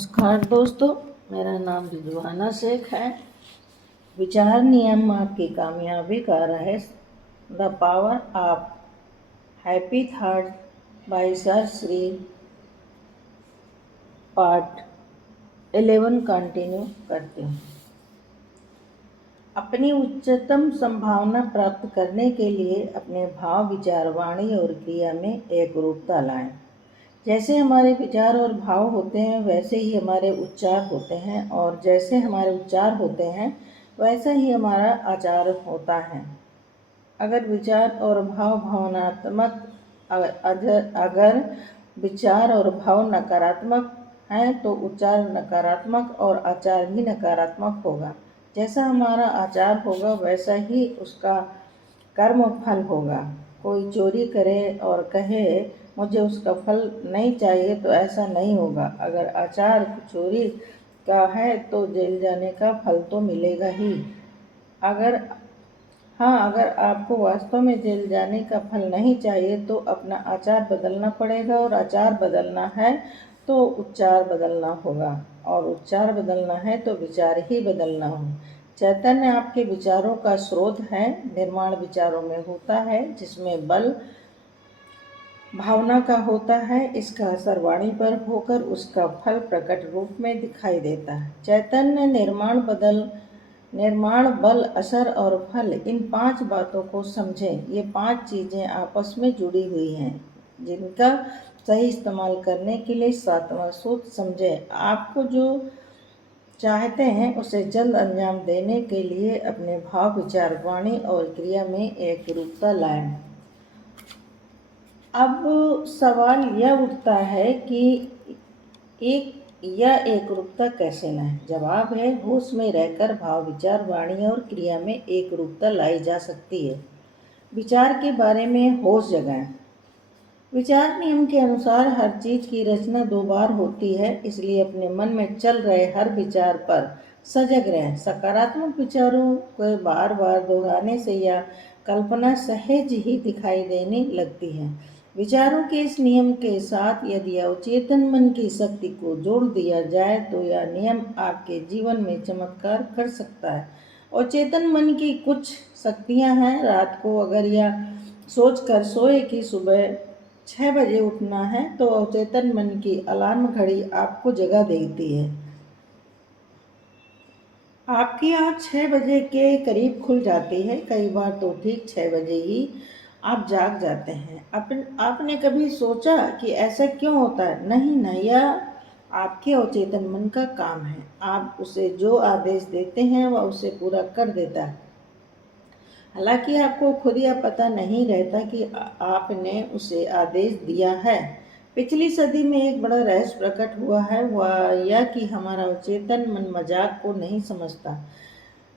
नमस्कार दोस्तों, मेरा नाम रिजवाना शेख है। विचार नियम आपकी कामयाबी का रहस्य, the power of happy thought bye sir Shri, part 11 continue करते हैं। अपनी उच्चतम संभावना प्राप्त करने के लिए अपने भाव, विचार, वाणी और क्रिया में एक रूपता लाएं। जैसे हमारे विचार और भाव होते हैं वैसे ही हमारे उच्चार होते हैं, और जैसे हमारे उच्चार होते हैं वैसा ही हमारा आचार होता है। अगर विचार और भाव भावनात्मक अगर विचार और भाव नकारात्मक हैं तो उच्चार नकारात्मक और आचार भी नकारात्मक होगा। जैसा हमारा आचार होगा वैसा ही उसका कर्म फल होगा। कोई चोरी करे और कहे मुझे उसका फल नहीं चाहिए तो ऐसा नहीं होगा। अगर आचार चोरी का है तो जेल जाने का फल तो मिलेगा ही। अगर आपको वास्तव में जेल जाने का फल नहीं चाहिए तो अपना आचार बदलना पड़ेगा, और आचार बदलना है तो उच्चार बदलना होगा, और उच्चार बदलना है तो विचार ही बदलना हो। चैतन्य आपके विचारों का स्रोत है। निर्माण विचारों में होता है, जिसमें बल भावना का होता है। इसका असर वाणी पर होकर उसका फल प्रकट रूप में दिखाई देता है। चैतन्य, निर्माण, बल, असर और फल, इन 5 बातों को समझें। ये 5 चीज़ें आपस में जुड़ी हुई हैं, जिनका सही इस्तेमाल करने के लिए 7वां सूत्र समझें। आपको जो चाहते हैं उसे जल्द अंजाम देने के लिए अपने भाव, विचार, वाणी और क्रिया में एक रूपता लाएं। अब सवाल यह उठता है कि एक रूपता कैसे लाएं। जवाब है, होश में रहकर भाव, विचार, वाणी और क्रिया में एक रूपता लाई जा सकती है। विचार के बारे में होश जगाएं। विचार नियम के अनुसार हर चीज की रचना 2 बार होती है, इसलिए अपने मन में चल रहे हर विचार पर सजग रहें। सकारात्मक विचारों को बार बार दोहराने से या कल्पना सहज ही दिखाई देने लगती है। विचारों के इस नियम के साथ यदि अवचेतन मन की शक्ति को जोड़ दिया जाए तो यह नियम आपके जीवन में चमत्कार कर सकता है। अवचेतन मन की कुछ शक्तियां हैं। रात को अगर यह सोचकर सोए कि सुबह 6 बजे उठना है तो अवचेतन मन की अलार्म घड़ी आपको जगा देती है। आपकी आँख 6 बजे के करीब खुल जाती है। कई बार तो ठीक 6 बजे ही आप जाग जाते हैं। आपने कभी सोचा कि ऐसा क्यों होता है? नहीं, यह आपके अवचेतन मन का काम है। आप उसे जो आदेश देते हैं वह उसे पूरा कर देता है। हालांकि आपको खुद यह पता नहीं रहता कि आपने उसे आदेश दिया है। पिछली सदी में एक बड़ा रहस्य प्रकट हुआ है, वह यह कि हमारा अवचेतन मन मजाक को नहीं समझता।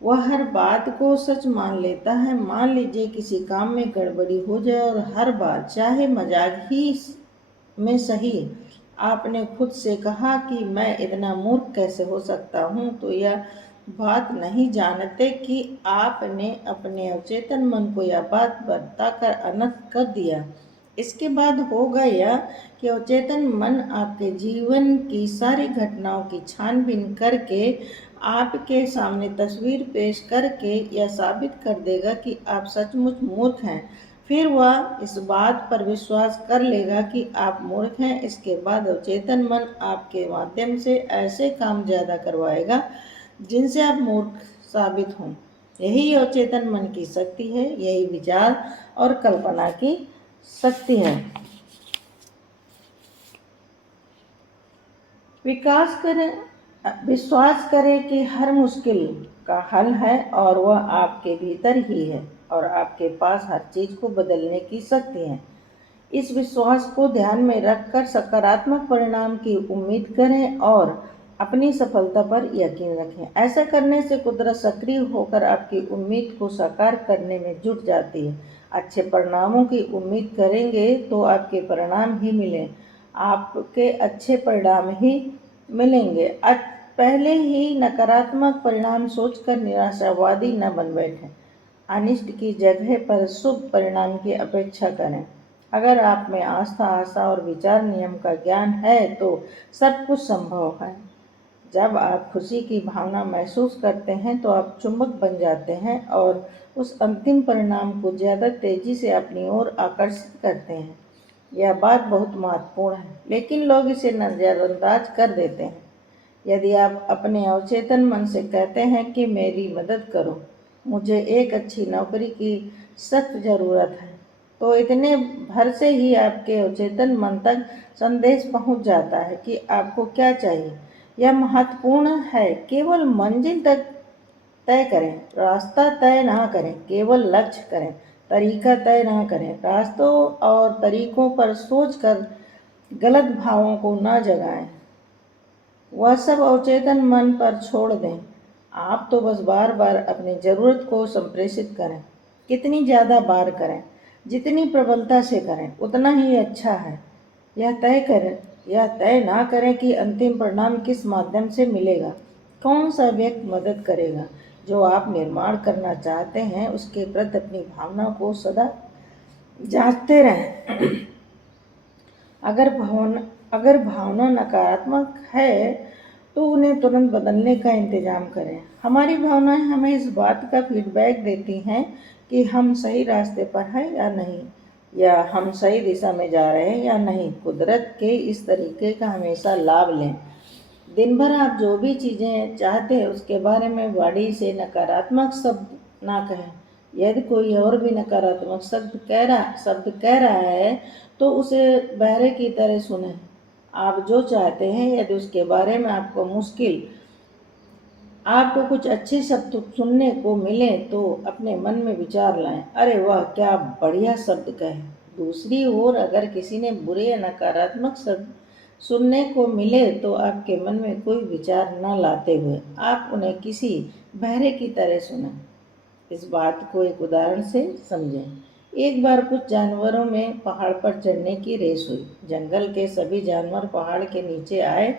वह हर बात को सच मान लेता है। मान लीजिए किसी काम में गड़बड़ी हो जाए और हर बात, चाहे मजाक ही में सही, आपने खुद से कहा कि मैं इतना मूर्ख कैसे हो सकता हूँ, तो यह बात नहीं जानते कि आपने अपने अवचेतन मन को यह बात बताकर अनर्थ कर दिया। इसके बाद होगा यह कि अवचेतन मन आपके जीवन की सारी घटनाओं की छानबीन करके आपके सामने तस्वीर पेश करके यह साबित कर देगा कि आप सचमुच मूर्ख हैं। फिर वह इस बात पर विश्वास कर लेगा कि आप मूर्ख हैं। इसके बाद अवचेतन मन आपके माध्यम से ऐसे काम ज्यादा करवाएगा जिनसे आप मूर्ख साबित हों। यही अवचेतन मन की शक्ति है, यही विचार और कल्पना की शक्ति है। विश्वास करें कि हर मुश्किल का हल है और वह आपके भीतर ही है, और आपके पास हर चीज को बदलने की शक्ति है। इस विश्वास को ध्यान में रखकर सकारात्मक परिणाम की उम्मीद करें और अपनी सफलता पर यकीन रखें। ऐसा करने से कुदरत सक्रिय होकर आपकी उम्मीद को साकार करने में जुट जाती है। अच्छे परिणामों की उम्मीद करेंगे तो आपके परिणाम ही मिले, आपके अच्छे परिणाम ही मिलेंगे। पहले ही नकारात्मक परिणाम सोचकर निराशावादी न बन बैठें। अनिष्ट की जगह पर शुभ परिणाम की अपेक्षा करें। अगर आप में आस्था, आशा और विचार नियम का ज्ञान है तो सब कुछ संभव है। जब आप खुशी की भावना महसूस करते हैं तो आप चुंबक बन जाते हैं और उस अंतिम परिणाम को ज़्यादा तेजी से अपनी ओर आकर्षित करते हैं। यह बात बहुत महत्वपूर्ण है, लेकिन लोग इसे नज़रअंदाज कर देते हैं। यदि आप अपने अवचेतन मन से कहते हैं कि मेरी मदद करो, मुझे एक अच्छी नौकरी की सख्त ज़रूरत है, तो इतने भर से ही आपके अवचेतन मन तक संदेश पहुंच जाता है कि आपको क्या चाहिए। यह महत्वपूर्ण है। केवल मंजिल तक तय करें, रास्ता तय ना करें, केवल लक्ष्य करें, तरीका तय ना करें। रास्तों और तरीकों पर सोचकर गलत भावों को न जगाएं। वह सब अवचेतन मन पर छोड़ दें। आप तो बस बार बार अपनी ज़रूरत को संप्रेषित करें। कितनी ज़्यादा बार करें, जितनी प्रबलता से करें, उतना ही अच्छा है। यह तय ना करें कि अंतिम परिणाम किस माध्यम से मिलेगा। कौन सा व्यक्ति मदद करेगा। जो आप निर्माण करना चाहते हैं उसके प्रति अपनी भावना को सदा जांचते रहें। अगर भावना नकारात्मक है तो उन्हें तुरंत बदलने का इंतजाम करें। हमारी भावनाएं हमें इस बात का फीडबैक देती हैं कि हम सही रास्ते पर हैं या नहीं, या हम सही दिशा में जा रहे हैं या नहीं। कुदरत के इस तरीके का हमेशा लाभ लें। दिन भर आप जो भी चीज़ें चाहते हैं उसके बारे में वाणी से नकारात्मक शब्द ना कहें। यदि कोई और भी नकारात्मक शब्द कह रहा है तो उसे बहरे की तरह सुने। आप जो चाहते हैं, यदि उसके बारे में आपको कुछ अच्छे शब्द सुनने को मिले तो अपने मन में विचार लाएं, अरे वाह क्या बढ़िया शब्द कहे। दूसरी ओर अगर किसी ने बुरे या नकारात्मक शब्द सुनने को मिले तो आपके मन में कोई विचार न लाते हुए आप उन्हें किसी बहरे की तरह सुनें। इस बात को एक उदाहरण से समझें। एक बार कुछ जानवरों में पहाड़ पर चढ़ने की रेस हुई। जंगल के सभी जानवर पहाड़ के नीचे आए।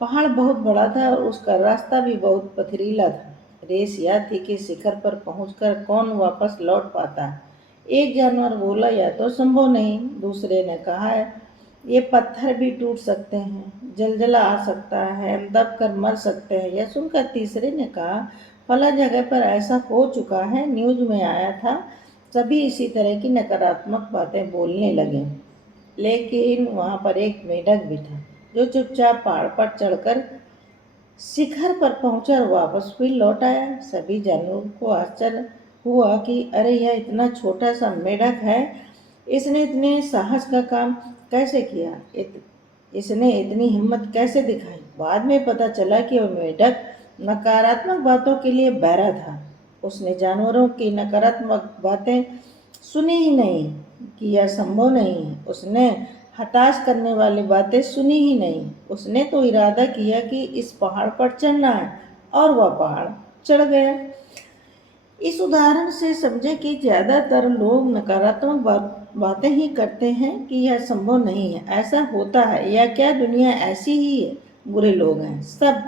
पहाड़ बहुत बड़ा था और उसका रास्ता भी बहुत पथरीला था। रेस यह थी कि शिखर पर पहुंचकर कौन वापस लौट पाता है। एक जानवर बोला, यह तो संभव नहीं। दूसरे ने कहा, ये पत्थर भी टूट सकते हैं, जलजला आ सकता है, हम दब कर मर सकते हैं। यह सुनकर तीसरे ने कहा, फला जगह पर ऐसा हो चुका है, न्यूज में आया था। सभी इसी तरह की नकारात्मक बातें बोलने लगे। लेकिन वहां पर एक मेढक भी था जो चुपचाप पहाड़ पर चढ़कर शिखर पर पहुंचा और वापस भी लौट आया। सभी जानवरों को आश्चर्य हुआ कि अरे यह इतना छोटा सा मेढक है, इसने इतने साहस का काम कैसे किया, इसने इतनी हिम्मत कैसे दिखाई। बाद में पता चला कि वह मेढक नकारात्मक बातों के लिए बहरा था। उसने जानवरों की नकारात्मक बातें सुनी ही नहीं कि यह संभव नहीं है। उसने हताश करने वाली बातें सुनी ही नहीं। उसने तो इरादा किया कि इस पहाड़ पर चढ़ना है और वह पहाड़ चढ़ गया। इस उदाहरण से समझे कि ज़्यादातर लोग नकारात्मक बातें ही करते हैं कि यह संभव नहीं है, ऐसा होता है, या क्या दुनिया ऐसी ही है, बुरे लोग हैं, सब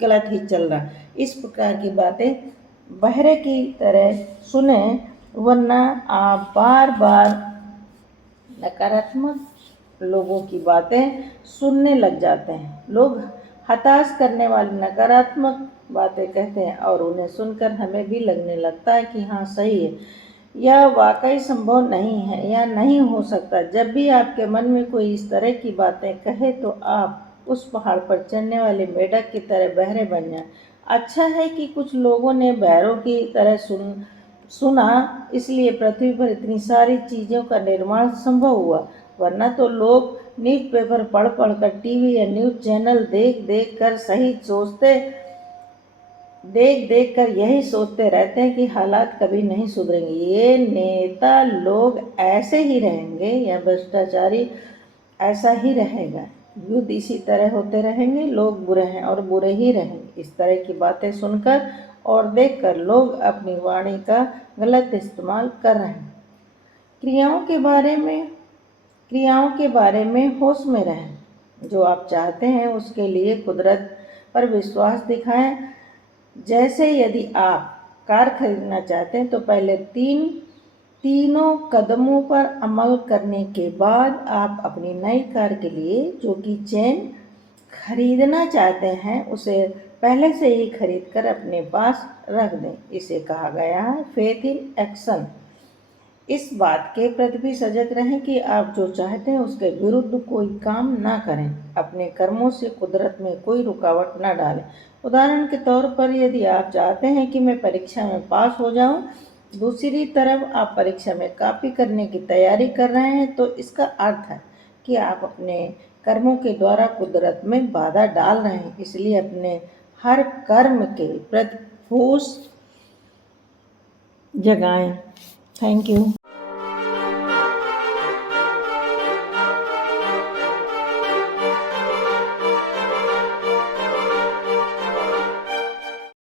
गलत ही चल रहा। इस प्रकार की बातें बहरे की तरह सुने, वरना आप बार बार नकारात्मक लोगों की बातें सुनने लग जाते हैं। लोग हताश करने वाली नकारात्मक बातें कहते हैं और उन्हें सुनकर हमें भी लगने लगता है कि हाँ सही है, यह वाकई संभव नहीं है या नहीं हो सकता। जब भी आपके मन में कोई इस तरह की बातें कहे तो आप उस पहाड़ पर चढ़ने वाले मेढक की तरह बहरे बन जाएं। अच्छा है कि कुछ लोगों ने बहरों की तरह सुना, इसलिए पृथ्वी पर इतनी सारी चीज़ों का निर्माण संभव हुआ। वरना तो लोग न्यूज़पेपर पढ़ पढ़ कर, टीवी या न्यूज़ चैनल देख देख कर यही सोचते रहते हैं कि हालात कभी नहीं सुधरेंगे, ये नेता लोग ऐसे ही रहेंगे, या भ्रष्टाचारी ऐसा ही रहेगा, युद्ध इसी तरह होते रहेंगे, लोग बुरे हैं और बुरे ही रहेंगे। इस तरह की बातें सुनकर और देखकर लोग अपनी वाणी का गलत इस्तेमाल कर रहे हैं। क्रियाओं के बारे में होश में रहें। जो आप चाहते हैं उसके लिए कुदरत पर विश्वास दिखाएं। जैसे यदि आप कार खरीदना चाहते हैं तो पहले 3 तीनों कदमों पर अमल करने के बाद आप अपनी नई कार के लिए जो कि चेन खरीदना चाहते हैं उसे पहले से ही खरीद कर अपने पास रख दें। इसे कहा गया है फेथ इन एक्शन। इस बात के प्रति भी सजग रहें कि आप जो चाहते हैं उसके विरुद्ध कोई काम ना करें। अपने कर्मों से कुदरत में कोई रुकावट न डालें। उदाहरण के तौर पर यदि आप चाहते हैं कि मैं परीक्षा में पास हो जाऊं, दूसरी तरफ आप परीक्षा में कॉपी करने की तैयारी कर रहे हैं, तो इसका अर्थ है कि आप अपने कर्मों के द्वारा कुदरत में बाधा डाल रहे हैं। इसलिए अपने हर कर्म के प्रति ठोस जगाएं। Thank you.